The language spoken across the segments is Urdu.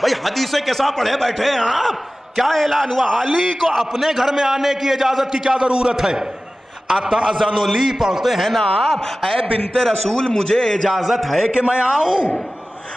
بھائی حدیثیں کیسا پڑھے بیٹھے ہیں آپ؟ کیا اعلان ہوا؟ علی کو اپنے گھر میں آنے کی اجازت کی کیا ضرورت ہے؟ اتاذن لی پڑھتے ہیں نا آپ، اے بنت رسول مجھے اجازت ہے کہ میں آؤں؟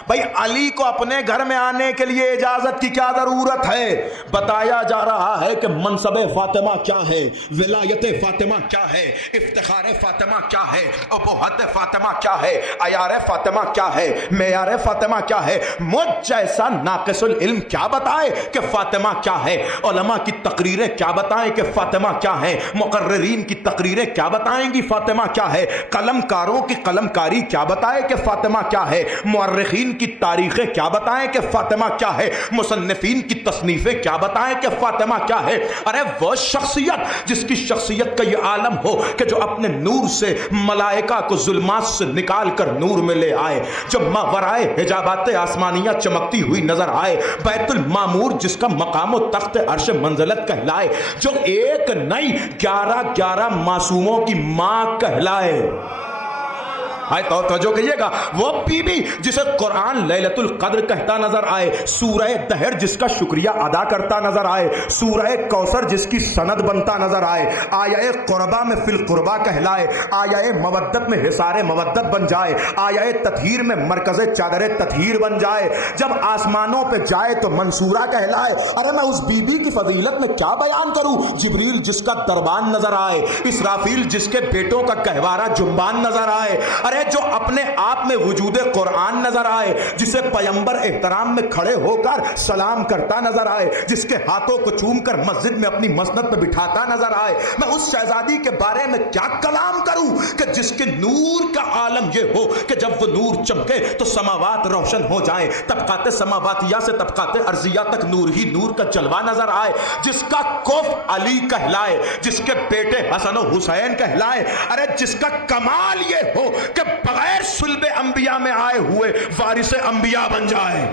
بھائی علی کو اپنے گھر میں آنے کے لیے اجازت کی کیا ضرورت ہے؟ بتایا جا رہا ہے کہ منصب فاطمہ کیا ہے، ولایت فاطمہ کیا ہے، افتخار فاطمہ کیا ہے، ابوہت فاطمہ کیا ہے، عیار فاطمہ کیا ہے، معیار فاطمہ کیا ہے۔ مجھ جیسا ناقص العلم کیا بتائے کہ فاطمہ کیا ہے؟ علماء کی تقریریں کیا بتائیں کہ فاطمہ کیا ہے؟ مقررین کی تقریریں کیا بتائیں گی فاطمہ کیا ہے؟ قلم کاروں کی قلم کاری کیا بتائے کہ فاطمہ کیا ہے؟ مورخین کی تاریخیں کیا بتائیں کہ فاطمہ کیا ہے؟ مصنفین کی تصنیفیں کیا بتائیں کہ فاطمہ کیا ہے؟ ارے وہ شخصیت جس کی شخصیت کا یہ عالم ہو کہ جو اپنے نور سے ملائکہ کو ظلمات سے نکال کر نور میں لے آئے، جو ماورائے حجابات آسمانیہ چمکتی ہوئی نظر آئے، بیت المعمور جس کا مقام و تخت عرش منزلت کہلائے، جو ایک نہیں 11 معصوموں کی ماں کہلائے۔ تو توجہ کہیے گا، وہ بی بی جسے قرآن لیلۃ القدر کہتا نظر آئے، سورہ دہر جس کا شکریہ ادا کرتا نظر آئے، سورہ کوثر جس کی سند بنتا نظر آئے، آیہ قربہ میں فی القربہ کہلائے، آیہ مودت میں حصار مودت بن جائے، آیہ تطہیر میں مرکز چادر تطہیر بن جائے، جب آسمانوں پہ جائے تو منصورہ کہلائے۔ ارے میں اس بی بی کی فضیلت میں کیا بیان کروں؟ جبریل جس کا دربان نظر آئے، اسرافیل جس کے بیٹوں کا گہوارہ جنبان نظر آئے، جو اپنے آپ میں وجود قرآن نظر آئے، جسے پیمبر احترام میں کھڑے ہو کر سلام کرتا نظر آئے، جس کے ہاتھوں کو چوم کر مسجد میں اپنی مسند پہ بٹھاتا نظر آئے، میں اس شہزادی کے بارے میں کیا کلام کروں کہ جس کے نور کا عالم یہ ہو کہ جب وہ نور چمکے تو سماوات روشن ہو جائیں، طبقات سماواتیہ سے طبقات ارضیہ تک نور ہی نور کا جلوہ نظر آئے، جس کا کف علی کہلائے، جس کے بیٹے حسن و حسین کہلائے، ارے جس کا کمال یہ ہو کہ بغیر صلب انبیاء میں آئے ہوئے وارث انبیاء بن جائے۔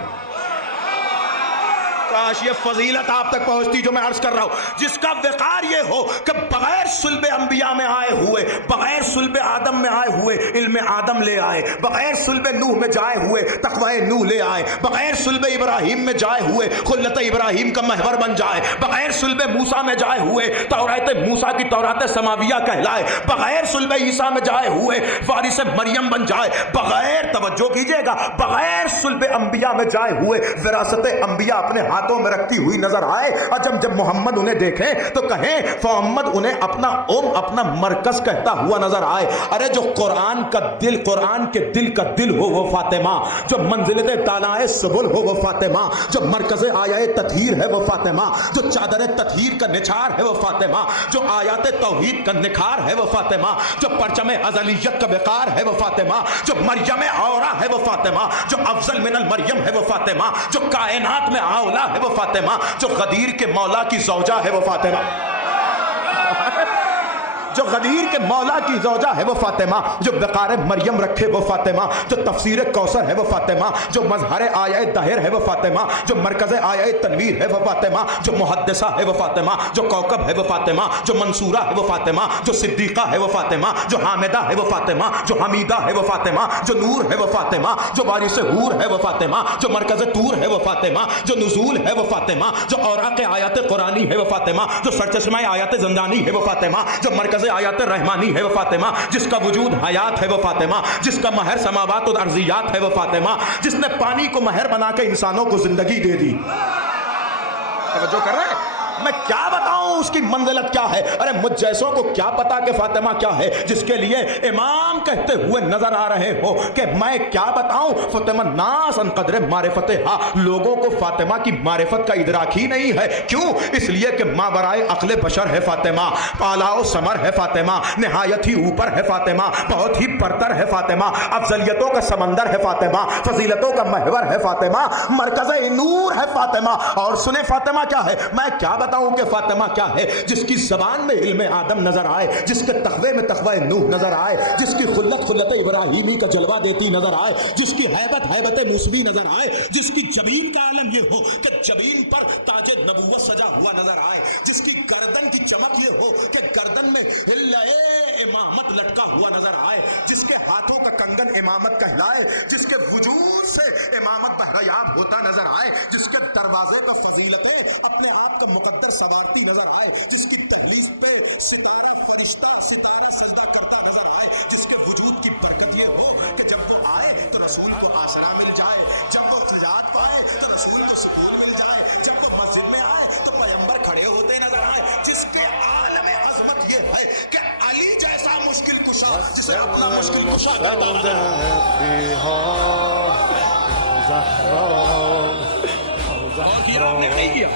کاش یہ فضیلت آپ تک پہنچتی جو میں عرض کر رہا ہوں، جس کا وقار یہ ہو کہ بغیر صلب انبیاء میں آئے ہوئے، بغیر صلب آدم میں آئے ہوئے علم آدم لے آئے، بغیر صلب نوح میں جائے ہوئے تقوی نوح لے آئے، بغیر صلب ابراہیم میں جائے ہوئے خلت ابراہیم کا محور بن جائے، بغیر صلب موسیٰ میں جائے ہوئے تورات موسیٰ کی تورات سماویہ کہلائے، بغیر صلب عیسیٰ میں جائے ہوئے وارث مریم بن جائے، بغیر توجہ کیجئے گا بغیر صلب انبیاء میں جائے ہوئے وراثت انبیاء اپنے ہاتھوں میں رکھتی ہوئی نظر آئے، اور جب محمد انہیں دیکھیں تو کہیں محمد انہیں اپنا اپنا مرکز کہتا ہوا نظر آئے۔ ارے جو قرآن کا دل، قرآن کے دل کا دل ہو وہ فاطمہ، جو منزلت دانائے سبل ہو وہ فاطمہ، جو مرکز آیہ تطہیر ہے وہ فاطمہ، جو چادر تطہیر کا نچھار ہے وہ فاطمہ، جو آیات توحید کا نکھار ہے وہ فاطمہ، جو پرچم ازلیت کا وقار ہے وہ فاطمہ، جو مریم عورا ہے وہ فاطمہ، جو افضل من المریم ہے وہ فاطمہ، جو کائنات میں اولا ہے وہ فاطمہ، جو غدیر کے مولا کی زوجہ ہے وہ فاطمہ، جو غدیر کے مولا کی زوجہ ہے وہ فاطمہ، جو وقار مریم رکھے وہ فاطمہ، جو تفسیر کوثر ہے وہ فاطمہ، جو مظہر آیہ دہر ہے وہ فاطمہ، جو مرکز آیہ تنویر ہے وہ فاطمہ، جو محدثہ ہے وہ فاطمہ، جو کوکب ہے وہ فاطمہ، جو منصورہ ہے وہ فاطمہ، جو صدیقہ ہے وہ فاطمہ، جو حامدہ ہے وہ فاطمہ، جو حمیدہ ہے وہ فاطمہ، جو نور ہے وہ فاطمہ، جو وارث حور ہے وہ فاطمہ، جو مرکز طور ہے وہ فاطمہ، جو نزول ہے وہ فاطمہ، جو اوراق آیات قرآنی ہے وہ فاطمہ، جو سرچشمہ آیات زندانی ہے وہ فاطمہ، جو مرکز آیات رحمانی ہے وہ فاطمہ، جس کا وجود حیات ہے وہ فاطمہ، جس کا مہر سماوات و ارضیات ہے وہ فاطمہ، جس نے پانی کو مہر بنا کے انسانوں کو زندگی دے دی۔ توجہ کر رہے ہیں؟ میں کیا بتاؤں اس کی منزلت کیا ہے؟ ارے مجھ جیسوں کو کیا پتا کہ فاطمہ کیا ہے، جس کے لیے امام کہتے ہوئے نظر آ رہے ہو کہ میں کیا بتاؤں فاطمہ ناس ان قدر معرفتہا، لوگوں کو فاطمہ کی معرفت کا ادراک ہی نہیں ہے۔ کیوں؟ اس لیے کہ ماورائے عقل بشر ہے فاطمہ، پالا و ثمر ہے فاطمہ، نہایت ہی اوپر ہے فاطمہ، بہت ہی برتر ہے فاطمہ، افضلیتوں کا سمندر ہے فاطمہ، فضیلتوں کا محور ہے فاطمہ، مرکز نور ہے فاطمہ۔ اور سنیں فاطمہ کیا ہے، میں کیا بتاؤں کہ فاطمہ کیا ہے؟ جس کی زبان میں علم آدم نظر آئے، جس کے تقوی میں تقوی نوح نظر آئے، جس کی خلت خلت ابراہیمی کا جلوہ دیتی نظر آئے، جس کی حیبت حیبت موسوی نظر آئے، جس کی جبین کا عالم یہ ہو کہ جبین پر تاج نبوت سجا ہوا نظر آئے، جس کی گردن کی چمک یہ ہو کہ گردن میں ہلے امامت لٹکا ہوا نظر آئے، جس کے ہاتھوں کا کنگن امامت کہلائے، جس کے وجود سے امامت بہریاب ہوتا نظر آئے، جس کے دروازے پہ فضیلتیں اپنے آپ کا مقدر سوارتی نظر آئے، جس کی دہلیز پہ ستارہ فرشتہ ستارہ سجدہ کرتا نظر آئے، جس کے وجود کی برکت یہ ہو کہ جب وہ آئے تو رسول کو آسرا مل جائے، جب وہ نجات پائے تو رسول کو سکون مل جائے، جب وہ مسجد میں آئے تو پیغمبر کھڑے ہوتے نظر آئے، جس کے عالم عظمت یہ ہے کہ علی جیسا مشکل کشا جسے اپنا مشکل کشا کہتا نظر آئے۔ غور کیا آپ نے نہیں کیا؟